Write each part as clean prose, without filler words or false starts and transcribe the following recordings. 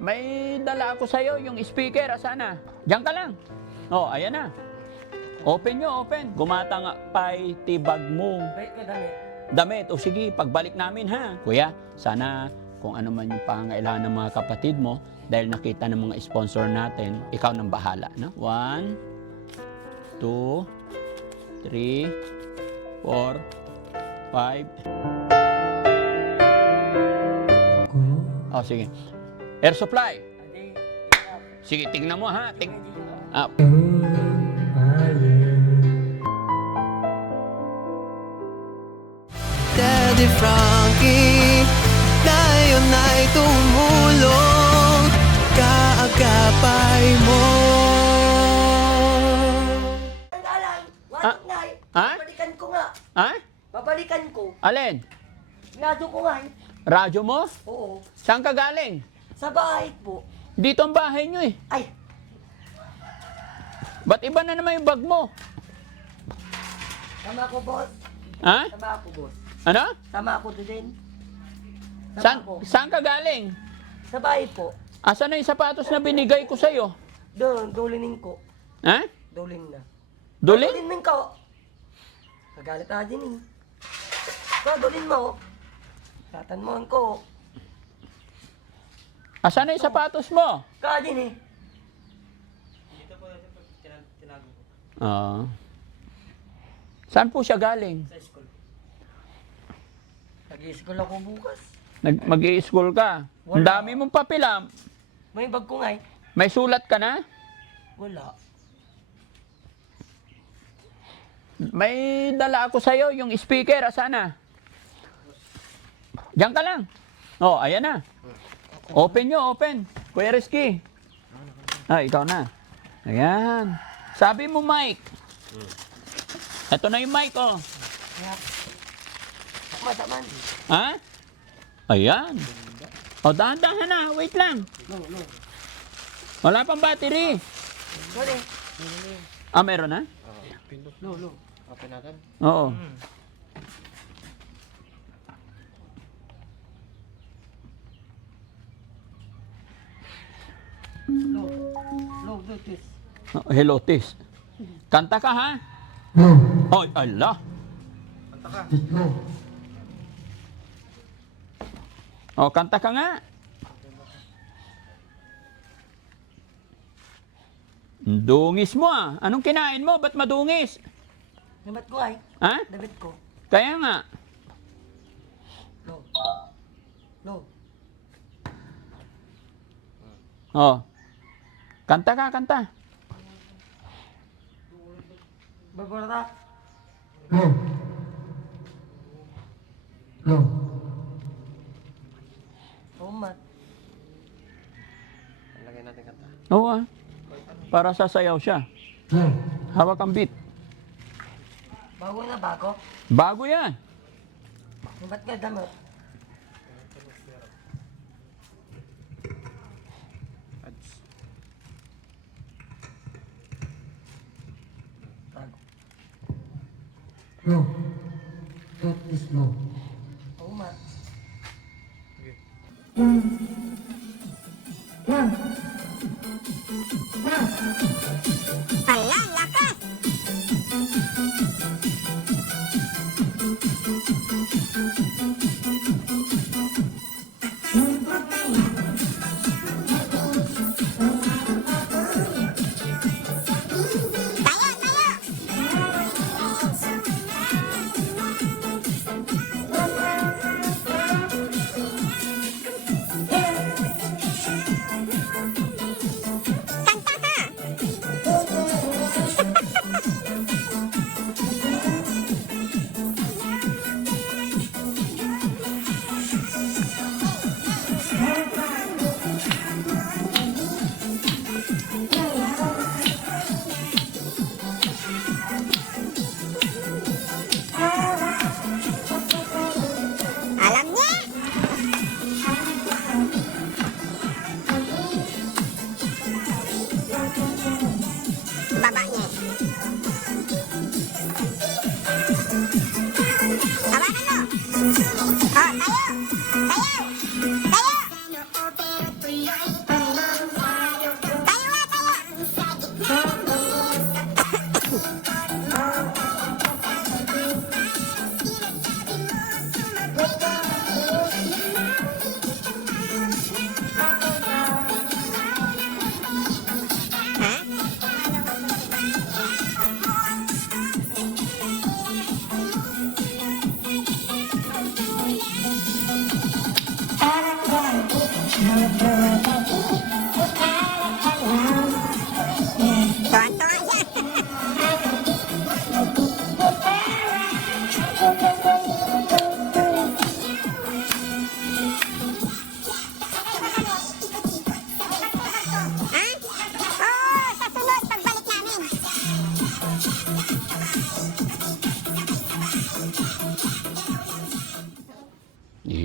May dala ako sa'yo, yung speaker, asana? Diyan ka lang. Oh, ayan na. Open nyo, open. Gumata nga, pay, tibag mo. Wait ka damit. Damit, o sige, pagbalik namin ha. Kuya, sana kung ano man yung pangailangan ng mga kapatid mo, dahil nakita ng mga sponsor natin, ikaw nang bahala. No? 1, 2, 3, 4, 5. Oh, sige. Air supply. Adi, Sige, tingnan mo ha. Ah, Daddy Frankie, ngayon ay tumulong, kaagapay mo. Ang alam, Ah, wakit nga eh. ha? Babalikan ko nga. ha? Babalikan ko. Alin? Nado ko nga eh. Radyo mo? Oo. Saan ka galing? Sa bahay po. Dito ang bahay nyo eh. Ay, Ba't iba na naman yung bag mo? tama ko boss. Ha? Tama ko boss. Ano? Tama ko din. Tama Saan, ko. saan ka galing? Sa bahay po. Asan na yung sapatos na binigay ko sa'yo? Doon, dulinin ko. Ha? Dulin na. Dulin? Dulinin ko. Nagalit na din eh. So, dulin mo. Tatanmuhan ko. Asan na yung sapatos mo? Kadin eh. Oo. Saan po siya galing? Sa school. Nag-i-school ako bukas. Mag-i-school ka? Ang Wala. dami mong papila. May bag ko nga eh. May sulat ka na? Wala. May dala ako sa'yo, yung speaker, asana? Diyan ka lang. Oh, ayan na. Open nyo, open. Kuya Rizky. Ah, ikaw na. Ayan. Sabi mo, Mike. Ito na yung mic, oh. Kaya, mataman. Ha? Ayan. O, dahan-dahan na. Wait lang. No. Wala pang battery. Sorry. Ah, meron na? No. Open natin. Oo. No, do this. Oh, hello, Tis. Kanta ka, ha? Oy, ala. Kanta ka. Oh, kanta ka nga. Dungis mo, ah. Anong kinain mo? Ba't madungis? Dabat ko ay. Ha? Dabat ko. Kaya nga. No. Oh. Kanta ka, kanta. Babarata. Oh, man. Lagay natin kanta. Oo, ah. Para sasayaw siya. Hawak ang beat. Bago na bago. Bago yan. Dabat ka damat. Bago. No. That is no. Oh, man.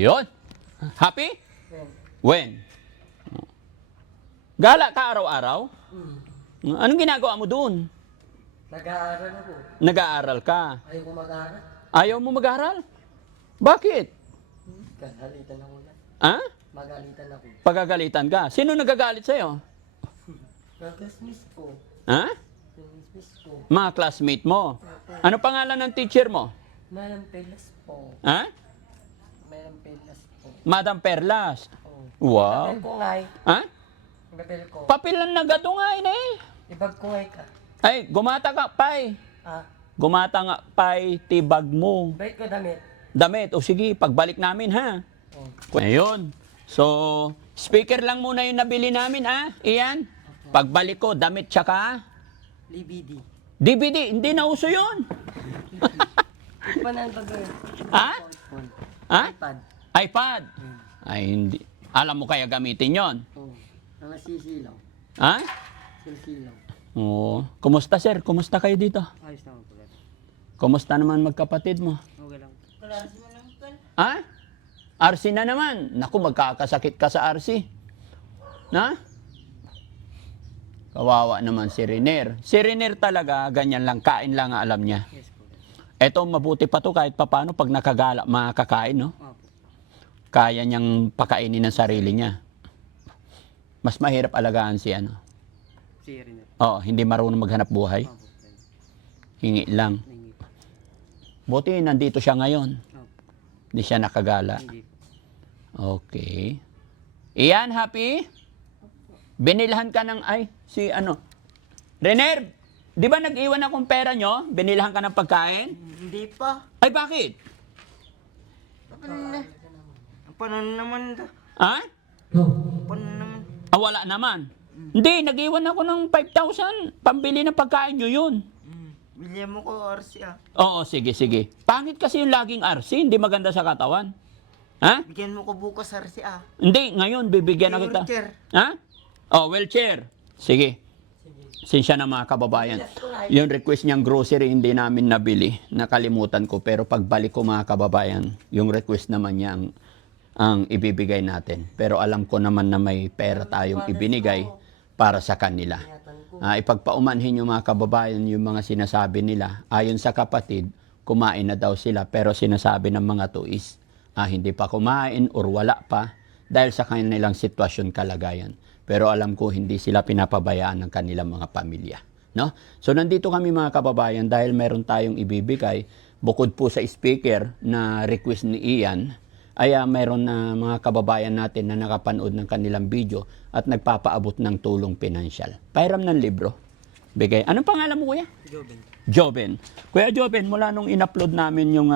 Yun. Happy? Well, When? Gala ka araw-araw? Anong ginagawa mo doon? nag-aaral ako. Nag-aaral ka. Ayaw ko mag-aaral. Ayaw mo mag-aaral? Bakit? Gagalitan ako na. Ha? Magalitan ako. Pagagalitan ka. Sino nagagalit sa'yo? Nag-classmates ko. Ha? Classmates ko. Mga classmate mo. Ano pangalan ng teacher mo? Madam Pelas po. Ha? Madam Pelas po. Madam Perlas. Oh. Wow. Papel ko ngay. Ha? Papel ko. Papel lang nagatungay na eh. Ibag ko ngay ka. Ay, gumata ka, pay. Ah, Gumata nga, pay, tibag mo. bait ko damit. Damit. O sige, pagbalik namin ha. Oh. Ayun. So, speaker lang muna yung nabili namin ha. Iyan. Pagbalik ko, damit tsaka DVD. DVD. Hindi na uso yun. Ipan ang bagay. Ha? Phone. Ha? iPad. iPad. Ay, hindi. Alam mo kaya gamitin yon? Oh. Mga sisilaw. Ha? Silsilaw. Oo. Kumusta sir? Kumusta kayo dito? Ayos naman po. Kumusta naman magkapatid mo? Okay lang. Ha? RC na naman. Naku, magkakasakit ka sa RC. Na? Kawawa naman si Renier. Si Renier talaga, ganyan lang, kain lang ang alam niya. Yes po. Eto, mabuti pa to kahit papano pag nakagala, makakain, no? Opo. Kaya niyang pakainin ng sarili niya. Mas mahirap alagaan si ano. Si Rinel. Oo, hindi marunong maghanap buhay. Opo. Hingi lang. Hindi po. Buti nandito siya ngayon. Opo. Hindi siya nakagala. Hindi po. Okay. Iyan, happy? Binilhan ka ng, ay, si ano? Rener, di ba nag-iwan akong pera nyo? Binilhan ka ng pagkain? Hindi pa. Ay, bakit? Paano naman? Ha? No. Paano naman? Ah, wala naman. Hindi, nag-iwan ako ng 5,000. Pambili ng pagkain nyo yun. Bilyan mo ko RC ah. Oo, sige, sige. Pangit kasi yung laging RC, hindi maganda sa katawan. Ha? Bigyan mo ko bukas RC ah. Hindi, ngayon bibigyan na kita. Wheelchair. Ha? Oh, wheelchair. Sige. Sinsya na mga kababayan. Yung request niyang grocery hindi namin nabili. Nakalimutan ko. Pero pagbalik ko mga kababayan, yung request naman niya ang ibibigay natin. Pero alam ko naman na may pera tayong ibinigay para sa kanila. Ipagpaumanhin yung mga kababayan yung mga sinasabi nila. Ayon sa kapatid, kumain na daw sila. Pero sinasabi ng mga tuis, hindi pa kumain or wala pa dahil sa kanilang sitwasyon kalagayan. Pero alam ko hindi sila pinapabayaan ng kanilang mga pamilya. No? So nandito kami mga kababayan dahil meron tayong ibibigay bukod po sa speaker na request ni Ian ay meron na mga kababayan natin na nakapanood ng kanilang video at nagpapaabot ng tulong pinansyal. Pairam ng libro. Bigay. Anong pangalan mo kuya? Joben. Joben. Kuya Joben, mula nung in-upload namin yung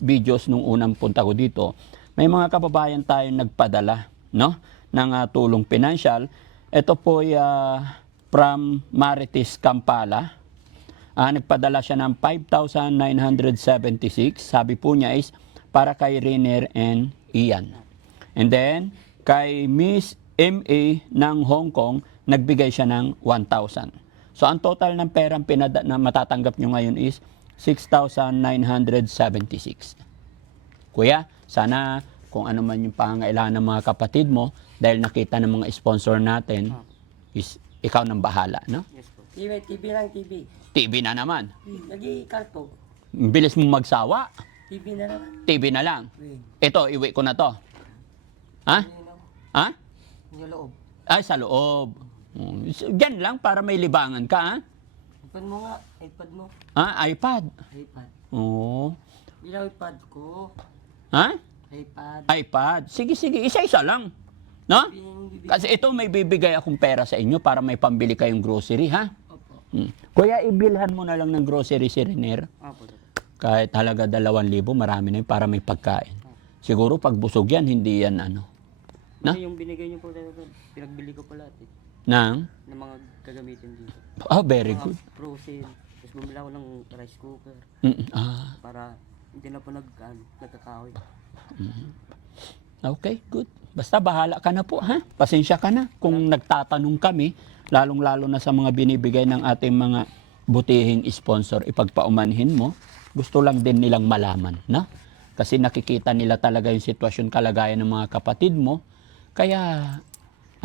videos nung unang punta ko dito, may mga kababayan tayong nagpadala, no? Ng tulong pinansyal. Ito po ay from Marites, Kampala. Nagpadala siya ng 5,976. Sabi po niya is para kay Renier and Ian. And then, kay Miss MA ng Hong Kong, nagbigay siya ng 1,000. So, ang total ng perang na matatanggap nyo ngayon is 6,976. Kuya, sana kung ano man yung pangangailangan ng mga kapatid mo, dahil nakita ng mga sponsor natin, is ikaw nang bahala, no? Yes po. TV lang, TV. TV na naman. Nag-i-karto. Bilis mo magsawa. TV na naman. TV na lang. Win. Ito, iwi ko na to. Ha? Ha? Yung loob. Ay, sa loob. Diyan lang para may libangan ka, ha? iPad mo nga. iPad mo. Ha? iPad. iPad. Oo. Bilang iPad ko. Ha? iPad. iPad. Sige, sige. Isa-isa lang. No? Kasi ito may bibigay akong pera sa inyo para may pambili kayong grocery, ha? Opo. Kuya, ibilhan mo na lang ng grocery si Renier. Opo. Kahit halaga 2,000, marami na yun para may pagkain. Siguro pag busog yan, hindi yan ano. Na? Yung binigay niyo po talaga, pinagbili ko pa lahat eh. Nang? Ng mga gagamitin dito. Oh, very good. Frozen. Tapos bumili ako ng rice cooker. Para hindi na po nagkakahoy. Okay, good. Basta bahala ka na po, ha? Pasensya ka na kung nagtatanong kami, lalong-lalo na sa mga binibigay ng ating mga butihing sponsor, ipagpaumanhin mo, gusto lang din nilang malaman, no? Kasi nakikita nila talaga yung sitwasyon, kalagayan ng mga kapatid mo. Kaya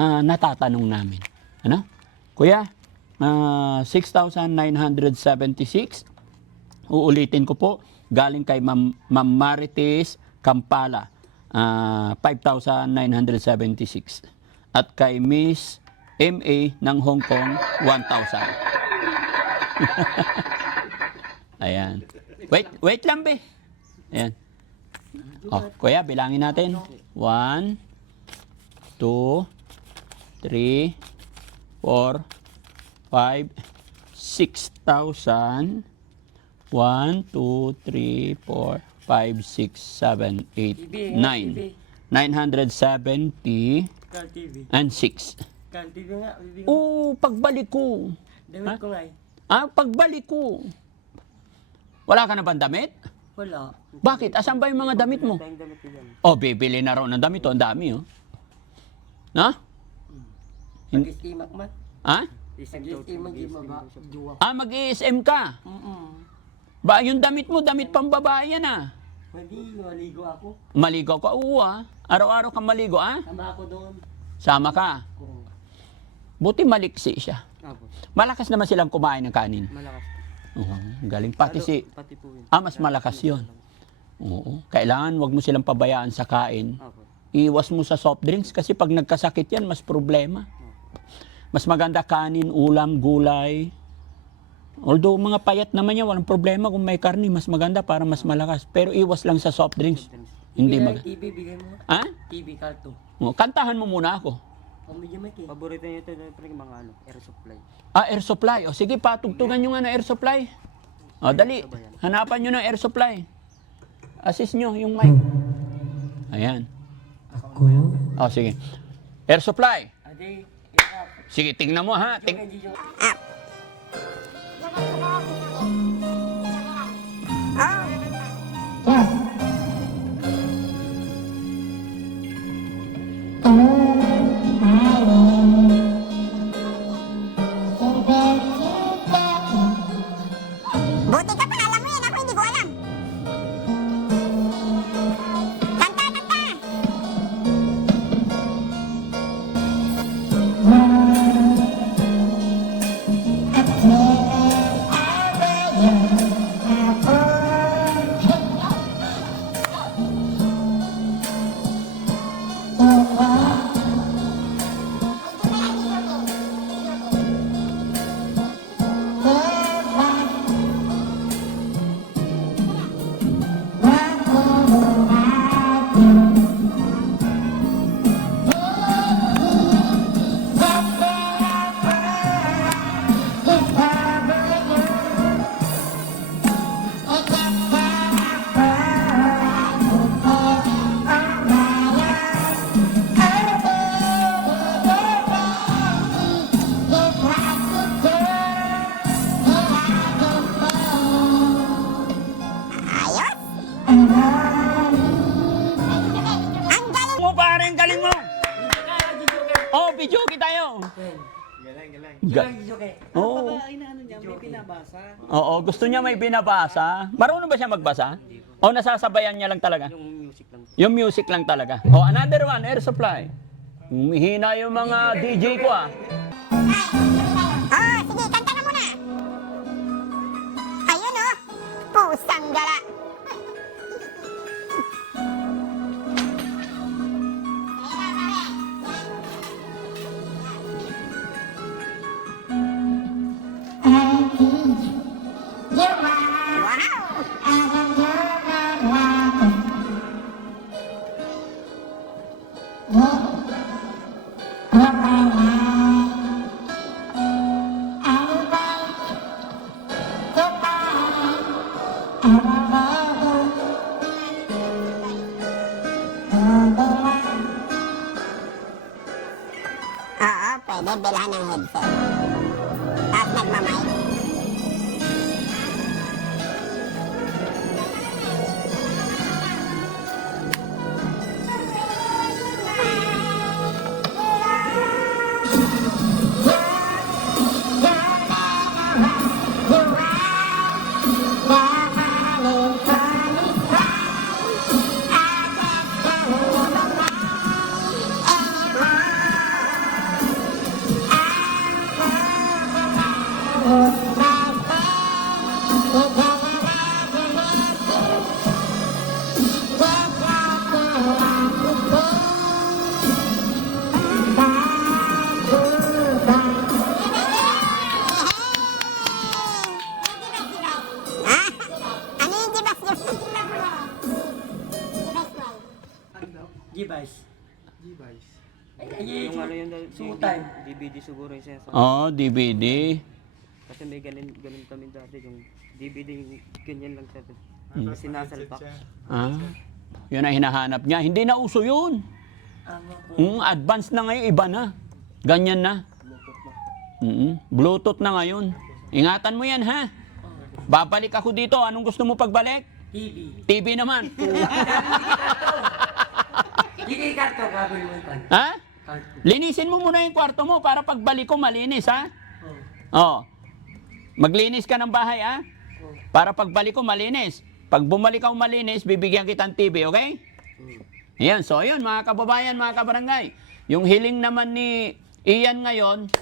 natatanong namin. Ano? Kuya, 6,976. Uulitin ko po, galing kay Ma'am Marites Kampala, 5,976. At kay Miss MA ng Hong Kong, 1,000. Ayan. Wait lang, be. Ayan. Oh, kuya, bilangin natin. 1, 2, 3, 4, 5, 6,000. 1, 2, 3, 4, 5, 6, 7, 8, 9. 970 Kal TV. and 6. Kal TV nga, bibigyan. Oo, pagbalik ko. Damit ko nga eh. Pagbalik ko. Wala ka na bang damit? Wala. Bakit? Asan ba yung mga damit mo? Tayong damit ko yan. Oh, bibili na raw ng damit. Oh, ang dami, oh. Na? Pag-iskimak man. Ha? Pag-iskimak, di ba? Duwa. Mag-ESM ka. Ba, yung damit mo, damit pang babae yan, ah. Pwede, maligo ako. Maligo ka? Oo, ah. Araw-araw ka maligo, ah. Sama ako doon. Sama ka. Oo. Buti maliksi siya. Apo. Malakas naman silang kumain ng kanin. Malakas. Oo, galing. Pati si... Pati po yun. mas malakas yun. Oo. Kailangan wag mo silang pabayaan sa kain. Apo. Iwas mo sa soft drinks kasi pag nagkasakit yan, mas problema. Mas maganda kanin, ulam, gulay. Although mga payat naman yan, walang problema kung may karni, mas maganda para mas malakas. Pero iwas lang sa soft drinks. Hindi Bigay, maganda. TV, bigay mo. Ha? TV, karto. Kantahan mo muna ako. Ang medyo may cake. Paborito niya ito yung mga air supply. Air supply. O sige, patugtugan nyo nga na air supply. O, dali. Hanapan nyo ng air supply. Assist nyo yung mic. Ayan. Ako, O, sige. Air supply. Ade, hirap. Sige, tingnan mo ha. Hindi yung... Buti ka pa, alam mo yan. Ako hindi ko alam. Kanta, kanta! Mo pare, ang galing mo. Oh, video tayo. Oo. Oo, gusto niya may binabasa. Marunong ba siya magbasa? O nasasabayan niya lang talaga? Yung music lang. Yung music lang talaga. O, another one, air supply. Humihina yung mga DJ ko ah. Ah, sige, kanta na muna. Ayun oh, pusang gala. Oo, pwede bilhan ng headset. At nagmamay. Ah, ano yung gibas-gibas? G-Vice. Yung ano yun, Showtime. DVD siguro yung sinasabi. Oh, DVD. Kasi may ganun kami dati, yung DVD, yung ganyan lang sabi. Sinasalpak. Ah, yun ang hinahanap niya. Hindi na uso yun. Advance na ngayon, iba na. Ganyan na. Bluetooth na ngayon. Ingatan mo yan, ha? Babalik ako dito. Anong gusto mo pagbalik? TV. TV naman. Hindi karto, gagawin mo yung Ha? karto. Linisin mo muna yung kwarto mo para pagbalik ko malinis, ha? Oh. Maglinis ka ng bahay, ha? Para pagbalik ko malinis. Pag bumalik ako malinis, bibigyan kita ng TV, okay? Ayan, so ayun, mga kababayan, mga kabarangay. Yung hiling naman ni Ian ngayon,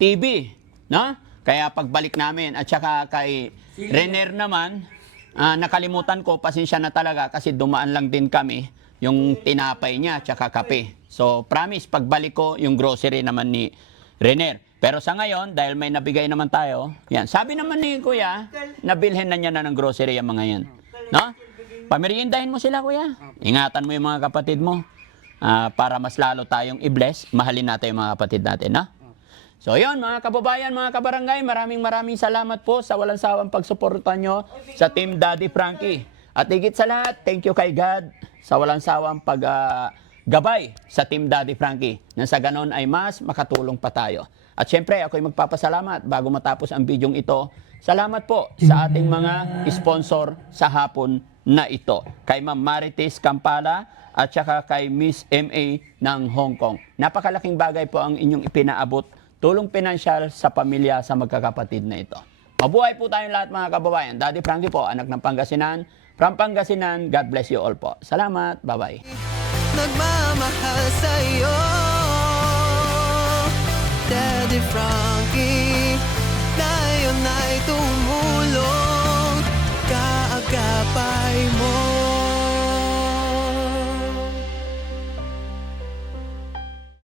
TV, no? Kaya pagbalik namin, at saka kay Renner naman, nakalimutan ko, pasensya na talaga kasi dumaan lang din kami yung tinapay niya, at saka kape. So, promise, pagbalik ko, yung grocery naman ni Renner. Pero sa ngayon, dahil may nabigay naman tayo, yan, sabi naman ni Kuya, nabilhin na niya na ng grocery yung mga yan. No? Pameriendahin mo sila, Kuya. Ingatan mo yung mga kapatid mo para mas lalo tayong i-bless. Mahalin natin yung mga kapatid natin, no? So, yun, mga kababayan, mga kabarangay, maraming salamat po sa walang sawang pagsuporta nyo sa Team Daddy Frankie. At higit sa lahat, thank you kay God sa walang sawang paggabay sa Team Daddy Frankie. Nang sa ganon ay mas makatulong pa tayo. At syempre, ako'y magpapasalamat bago matapos ang bidyong ito. Salamat po sa ating mga sponsor sa hapon na ito. Kay Ma'am Marites Campala at saka kay Miss MA ng Hong Kong. Napakalaking bagay po ang inyong ipinaabot. Tulong pinansyal sa pamilya sa magkakapatid na ito. Mabuhay po tayong lahat mga kababayan. Daddy Frankie po, anak ng Pangasinan. From Pangasinan, God bless you all po. Salamat. Bye-bye. Nagmamahal sa'yo, Daddy Frankie.